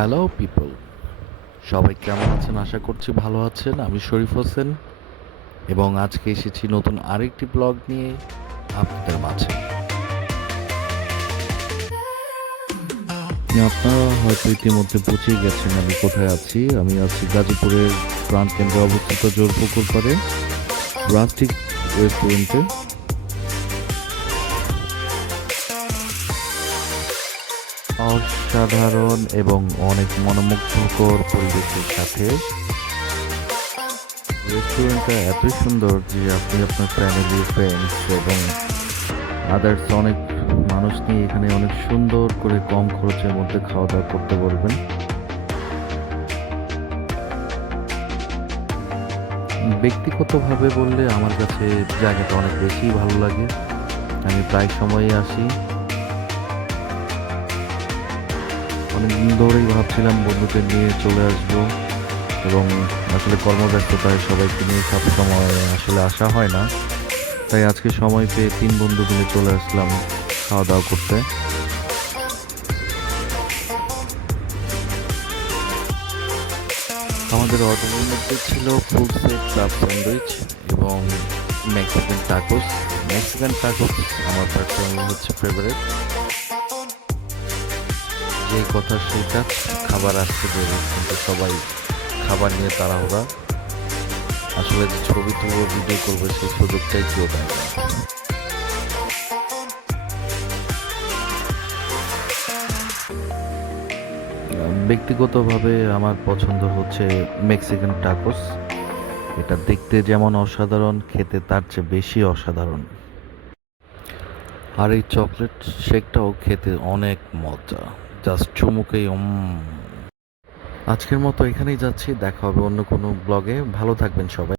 Hello people, সবাই কেমন আছেন? আশা করছি ভালো আছেন। আমি শরীফ হোসেন এবং আজকে এসেছি নতুন আরেকটি ব্লগ নিয়ে আপনাদের মাঝে। আপনারা হয়তো ইতিমধ্যে বুঝেই গেছেন আমি কোথায় আছি। আমি আছি গাজীপুরের প্রাণকেন্দ্রে অবস্থিত জোরপুকুর পাড়ে রাস্টিক রেস্টুরেন্টে। অসাধারণ এবং অনেক মনোমুগ্ধকর পরিবেশের সাথে রেস্টুরেন্টটা এতই সুন্দর যে আপনি আপনার ফ্যামিলি, ফ্রেন্ডস এবং আদার্স অনেক মানুষ নিয়ে এখানে অনেক সুন্দর করে কম খরচের মধ্যে খাওয়া দাওয়া করতে বলবেন। ব্যক্তিগতভাবে বললে আমার কাছে জায়গাটা অনেক বেশি ভালো লাগে। আমি প্রায় সময়ই আসি। অনেকদিন ধরেই ভাবছিলাম বন্ধুদের নিয়ে চলে আসব, এবং আসলে কর্মব্যস্ততায় সবাইকে নিয়ে সব সময় আসলে আসা হয় না। তাই আজকে সময় পেয়ে 3 বন্ধু মিলে চলে আসলাম খাওয়া দাওয়া করতে। আমাদের অর্ডারের মধ্যে ছিল ফুল সেট ক্লাব স্যান্ডউইচ এবং মেক্সিকান টাকোস। মেক্সিকান টাকোস আমার পার্সোনালি হচ্ছে ফেভারিট। যে কথা সেই কাজ, খাবার আসতে দেবে কিন্তু সবাই খাবার নিয়ে তাড়াহুড়া। আসলে যে ছবি তুলবো, ভিডিও করবো সেই সুযোগটাই কেউ দেয় না। ব্যক্তিগতভাবে আমার পছন্দ হচ্ছে মেক্সিকান টাকোস। এটা দেখতে যেমন অসাধারণ, খেতে তার চেয়ে বেশি অসাধারণ। আর এই চকলেট শেকটাও খেতে অনেক মজা, জাস্ট চুমুকেই আজকের মতো এখানেই যাচ্ছি, দেখা হবে অন্য কোনো ব্লগে। ভালো থাকবেন সবাই।